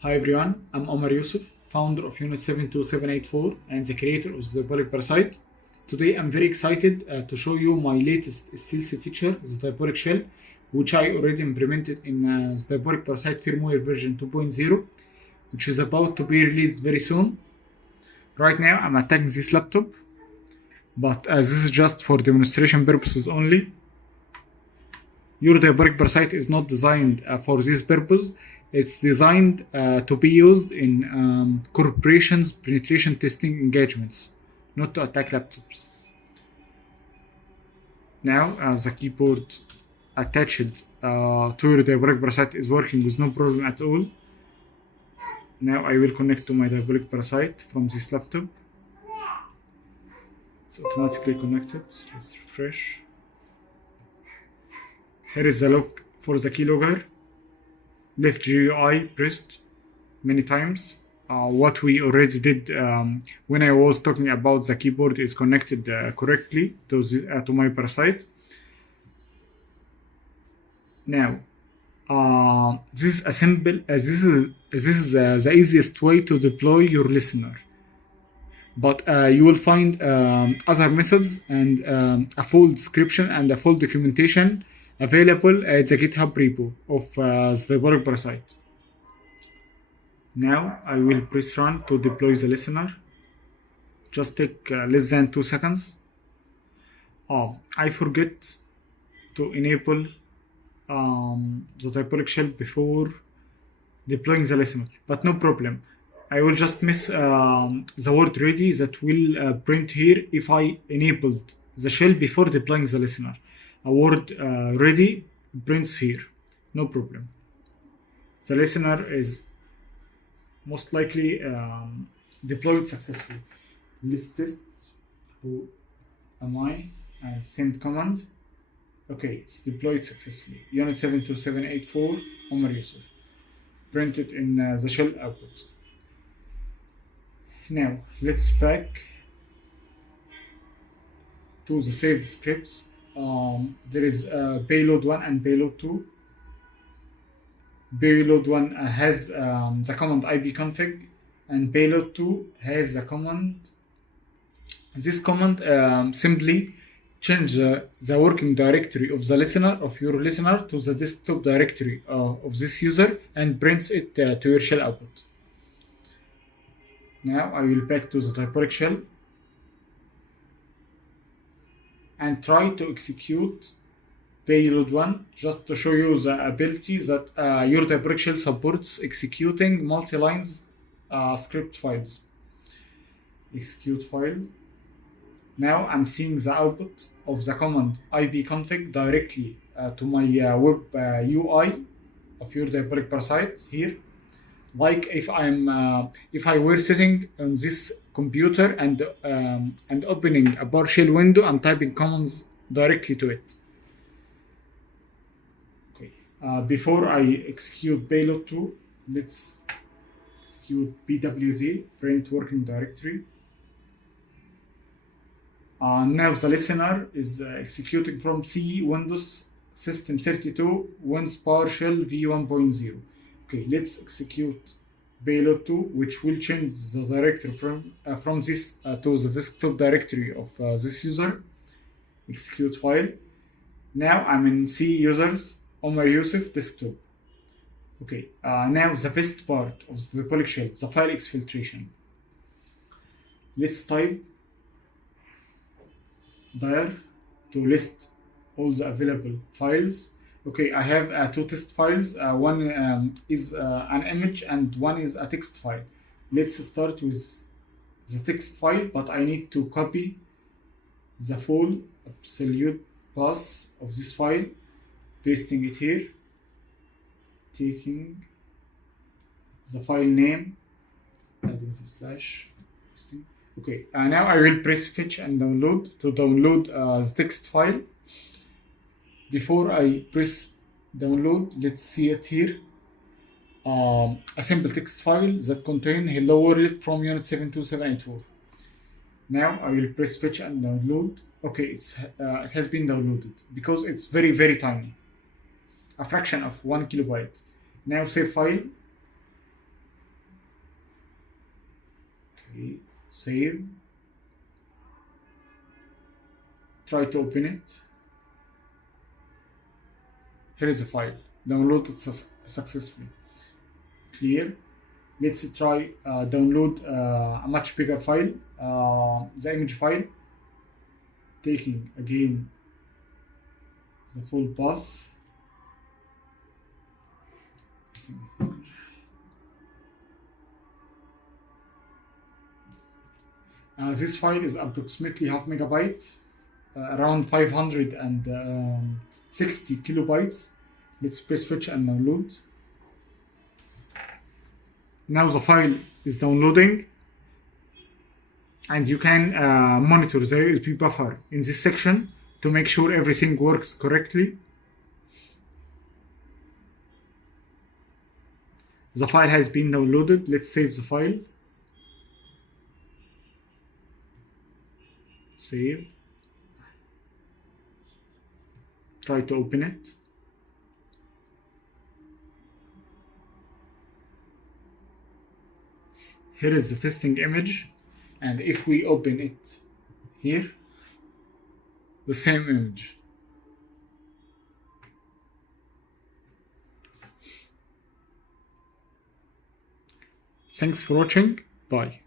Hi everyone, I'm Omar Yusuf, founder of Unit 72784 and the creator of the Diabolic Parasite. Today I'm very excited to show you my latest stealthy feature, the Diabolic Shell, which I already implemented in the Diabolic Parasite firmware version 2.0, which is about to be released very soon. Right now I'm attacking this laptop, but this is just for demonstration purposes only. Your Diabolic Parasite is not designed for this purpose. It's designed to be used in corporations' penetration testing engagements, not to attack laptops. Now, the keyboard attached to your Diabolic Parasite is working with no problem at all. Now I will connect to my Diabolic Parasite from this laptop. It's automatically connected. Let's refresh. Here is the lock for the keylogger. Left GUI pressed many times. What we already did when I was talking about the keyboard is connected correctly to my Parasite. Now, this is a simple. This is the easiest way to deploy your listener. But you will find other methods and a full description and a full documentation available at the GitHub repo of the Diabolic Parasite. Now I will press run to deploy the listener. Just take less than 2 seconds. I forget to enable the Diabolic Shell before deploying the listener, but no problem. I will just miss the word ready that will print here if I enabled the shell before deploying the listener. A word ready prints here, no problem. The listener is most likely deployed successfully. Let's test who am I and send command. Okay, it's deployed successfully. Unit 72784 Omar Yusuf. Printed in the shell output. Now let's back to the saved scripts. There is payload 1 and payload 2. Payload 1 has the command ipconfig, and payload 2 has the command. This command simply change the working directory of the listener, of your listener, to the desktop directory of this user and prints it to your shell output. Now I will back to the Diabolic Shell and try to execute payload 1 just to show you the ability that your Diabolic Shell supports executing multi-lines script files. Execute file. Now I'm seeing the output of the command ipconfig directly to my web UI of your Diabolic Parasite here. Like if I were sitting on this computer and opening a PowerShell window and typing commands directly to it. Okay. Before I execute payload 2, let's execute pwd print working directory. Now the listener is executing from C Windows System 32 Windows PowerShell v1.0. Okay, let's execute payload 2, which will change the directory from this to the desktop directory of this user. Execute file. Now I'm in C users Omar Yusuf desktop. Okay, now the best part of the Diabolic Shell, the file exfiltration. Let's type dir to list all the available files. Okay, I have two test files. One is an image and one is a text file. Let's start with the text file, but I need to copy the full absolute path of this file, pasting it here, taking the file name, adding the slash, pasting. Okay, now I will press fetch and download to download the text file. Before I press download, let's see it here. A simple text file that contains hello world from Unit 72784. Now I will press fetch and download. Okay, it has been downloaded because it's very, very tiny. A fraction of 1 kilobyte. Now save file. Okay, save. Try to open it. Here is the file. Downloaded successfully. Clear. Let's try download a much bigger file, the image file. Taking again the full path. This file is approximately half megabyte, around 560 kilobytes. Let's press fetch and download. Now the file is downloading, and you can monitor the USB buffer in this section to make sure everything works correctly. The file has been downloaded. Let's save the file. Save. Try to open it. Here is the testing image, and if we open it here, the same image. Thanks for watching. Bye.